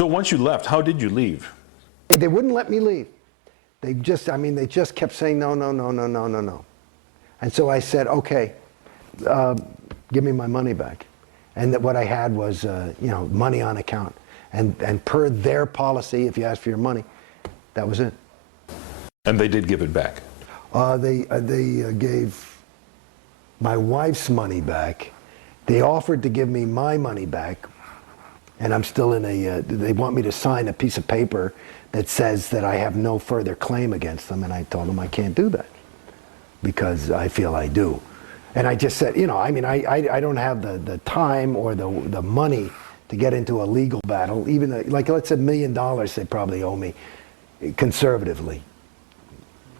So once you left, how did you leave? They wouldn't let me leave. They just kept saying no, no, no, no, no, no, no. And so I said, okay, give me my money back. And what I had was, money on account. And per their policy, if you asked for your money, that was it. And they did give it back? They gave my wife's money back. They offered to give me my money back. And I'm still in they want me to sign a piece of paper that says that I have no further claim against them. And I told them I can't do that because I feel I do. And I just said, I don't have the time or the money to get into a legal battle. Even let's say $1 million they probably owe me conservatively.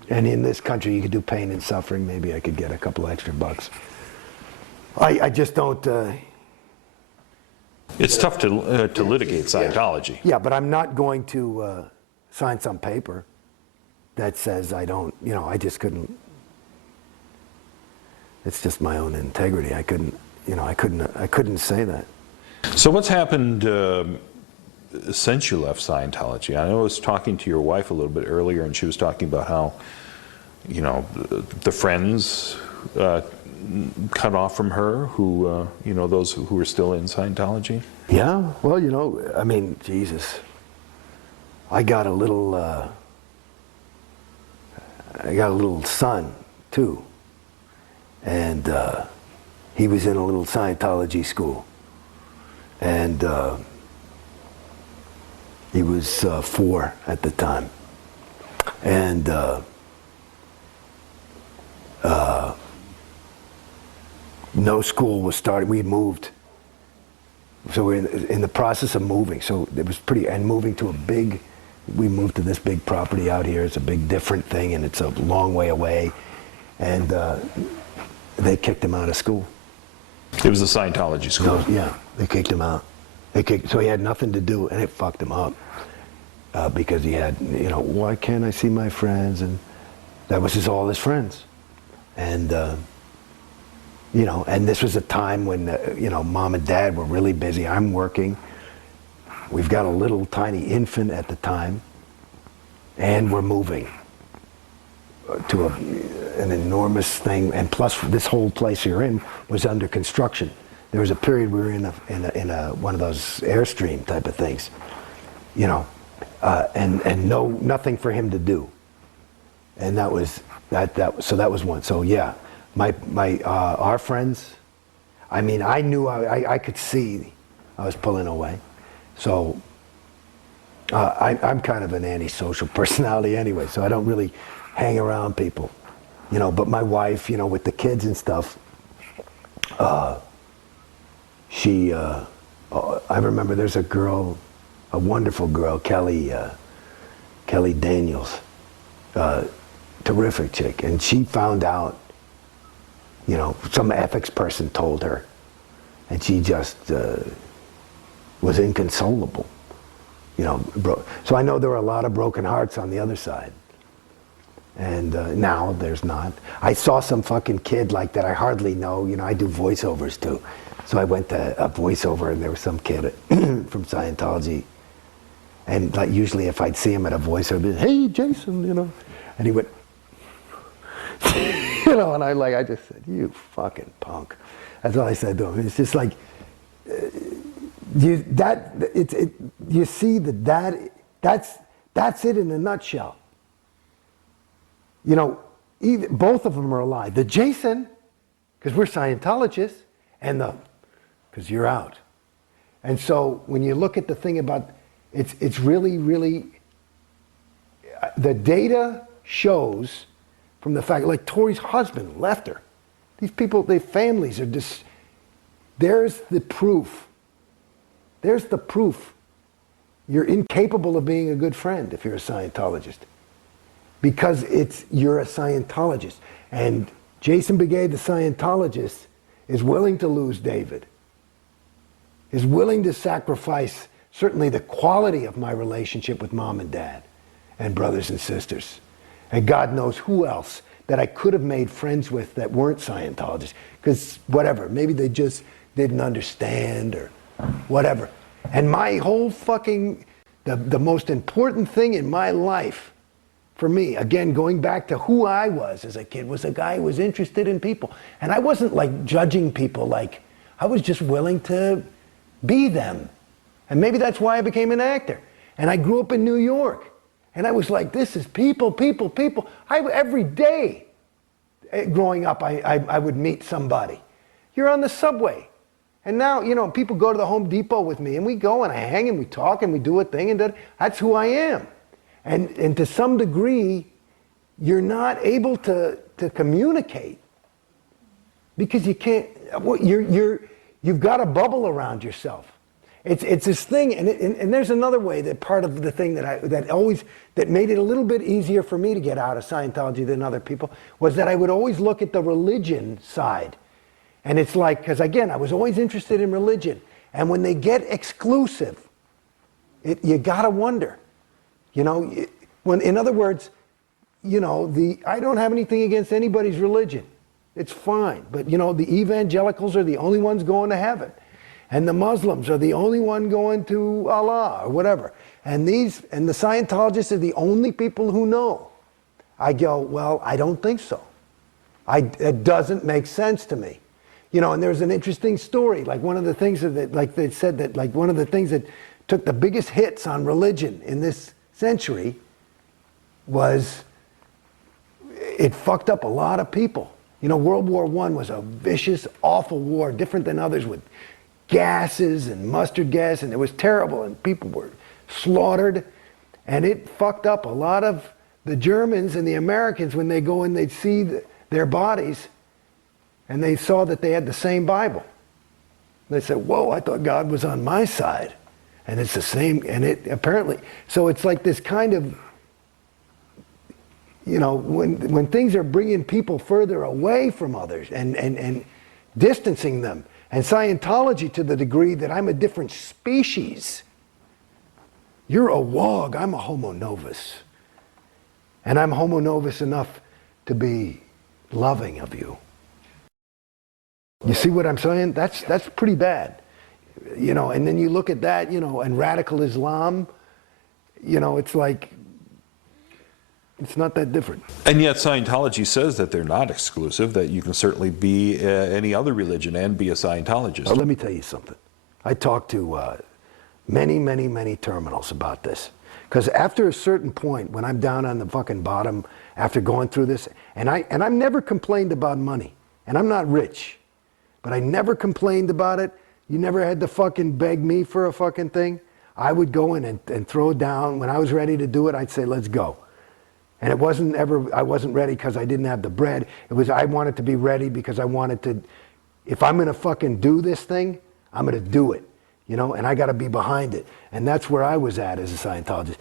And in this country, you could do pain and suffering. Maybe I could get a couple extra bucks. I just don't. It's tough to litigate Scientology. Yeah, but I'm not going to sign some paper that says I don't. I just couldn't. It's just my own integrity. I couldn't. I couldn't say that. So what's happened since you left Scientology? I know I was talking to your wife a little bit earlier, and she was talking about how, the friends cut off from her who, those who were still in Scientology. Yeah, well, Jesus. I got a little son too, and he was in a little Scientology school. And he was 4 at the time. And no school was started. We moved. So we're in the process of moving. So it was moving to we moved to this big property out here. It's a big different thing, and it's a long way away. And they kicked him out of school. It was a Scientology school. No, yeah, they kicked him out. So he had nothing to do, and it fucked him up because he had, why can't I see my friends? And that was all his friends. And, and this was a time when, Mom and Dad were really busy. I'm working. We've got a little tiny infant at the time, and we're moving to an enormous thing, and plus this whole place you're in was under construction. There was a period we were in one of those Airstream type of things, and nothing for him to do, and that was one. So yeah, our friends. I knew I could see I was pulling away, so I'm kind of an antisocial personality anyway, so I don't really hang around people, but my wife, with the kids and stuff, she, I remember there's a girl, a wonderful girl, Kelly Daniels, terrific chick, and she found out, some ethics person told her, and she just was inconsolable, so I know there were a lot of broken hearts on the other side. And now there's not. I saw some fucking kid like that I hardly know. I do voiceovers too. So I went to a voiceover, and there was some kid from Scientology. And usually if I'd see him at a voiceover, I'd be, hey, Jason, And he went, and I just said, you fucking punk. That's all I said to him. It's just like, you see that's it in a nutshell. Both of them are alive. The Jason, because we're Scientologists, and because you're out. And so when you look at the thing about, it's really, really, the data shows from the fact, like Tori's husband left her. These people, their families are just, there's the proof. There's the proof. You're incapable of being a good friend if you're a Scientologist. Because you're a Scientologist. And Jason Beghe, the Scientologist, is willing to lose David, is willing to sacrifice certainly the quality of my relationship with Mom and Dad and brothers and sisters. And God knows who else that I could have made friends with that weren't Scientologists. Because whatever, maybe they just didn't understand or whatever. And my whole fucking, the most important thing in my life, for me, again, going back to who I was as a kid, was a guy who was interested in people. And I wasn't like judging people, like, I was just willing to be them. And maybe that's why I became an actor. And I grew up in New York. And I was like, this is people, people, people. Every day growing up, I would meet somebody. You're on the subway. And now, you know, people go to the Home Depot with me, and we go and I hang and we talk and we do a thing, and that's who I am. And to some degree, you're not able to communicate because you can't, you've got a bubble around yourself. It's this thing, and there's another way that part of the thing that made it a little bit easier for me to get out of Scientology than other people was that I would always look at the religion side. And it's like, because again, I was always interested in religion. And when they get exclusive, you gotta wonder, you know, in other words, you know, I don't have anything against anybody's religion. It's fine. But, you know, the evangelicals are the only ones going to heaven. And the Muslims are the only one going to Allah or whatever. And the Scientologists are the only people who know. I go, well, I don't think so. It doesn't make sense to me. You know, and there's an interesting story. Like one of the things that, like they said that, like one of the things that took the biggest hits on religion in this century was it fucked up a lot of people. You know, World War I was a vicious, awful war, different than others, with gases and mustard gas, and it was terrible, and people were slaughtered, and it fucked up a lot of the Germans and the Americans when they go and they'd see their bodies, and they saw that they had the same Bible. They said, whoa, I thought God was on my side. And it's the same, and it apparently, so it's like this kind of, you know, when things are bringing people further away from others and distancing them, and Scientology to the degree that I'm a different species. You're a wog, I'm a homo novus. And I'm homo novus enough to be loving of you. You see what I'm saying? That's pretty bad. You know, and then you look at that, you know, and radical Islam, you know, it's like, it's not that different. And yet Scientology says that they're not exclusive, that you can certainly be any other religion and be a Scientologist. Well, let me tell you something. I talked to many terminals about this. Because after a certain point, when I'm down on the fucking bottom, after going through this, and I've never complained about money, and I'm not rich, but I never complained about it. You never had to fucking beg me for a fucking thing. I would go in and throw down. When I was ready to do it, I'd say, let's go. And it wasn't ever, I wasn't ready because I didn't have the bread. It was, I wanted to be ready because I wanted to, if I'm gonna fucking do this thing, I'm gonna do it, you know, and I gotta be behind it. And that's where I was at as a Scientologist.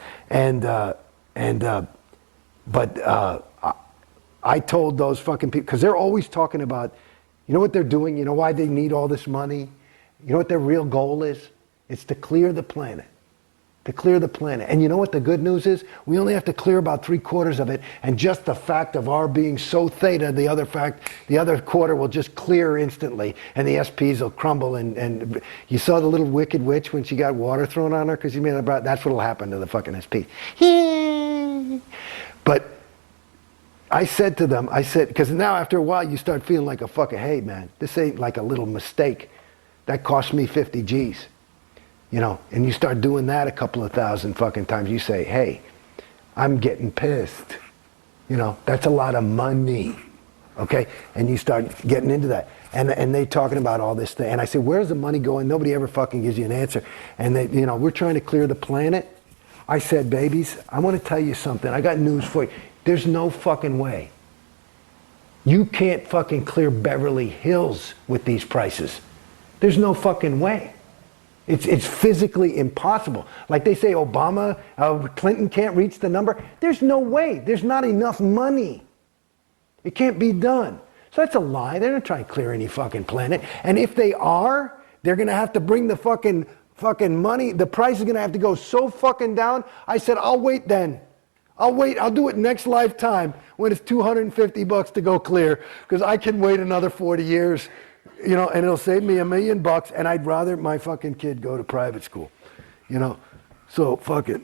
I told those fucking people, because they're always talking about, you know what they're doing? You know why they need all this money? You know what their real goal is? It's to clear the planet. To clear the planet. And you know what the good news is? We only have to clear about 3/4 of it, and just the fact of our being so theta, the other quarter will just clear instantly, and the SPs will crumble. And you saw the little wicked witch when she got water thrown on her because she made a breath. That's what'll happen to the fucking SP. But I said to them, because now after a while you start feeling like a fucking, hey man, this ain't like a little mistake. That cost me 50 G's. You know, and you start doing that a couple of thousand fucking times. You say, hey, I'm getting pissed. You know, that's a lot of money. Okay? And you start getting into that. And they talking about all this thing. And I say, where's the money going? Nobody ever fucking gives you an answer. And they, you know, we're trying to clear the planet. I said, babies, I want to tell you something. I got news for you. There's no fucking way. You can't fucking clear Beverly Hills with these prices. There's no fucking way. It's physically impossible. Like they say, Clinton can't reach the number. There's no way. There's not enough money. It can't be done. So that's a lie. They're not trying to clear any fucking planet. And if they are, they're going to have to bring the fucking money. The price is going to have to go so fucking down. I said, I'll wait then. I'll wait. I'll do it next lifetime when it's $250 to go clear, because I can wait another 40 years. You know, and it'll save me $1 million, and I'd rather my fucking kid go to private school. you know. So fuck it.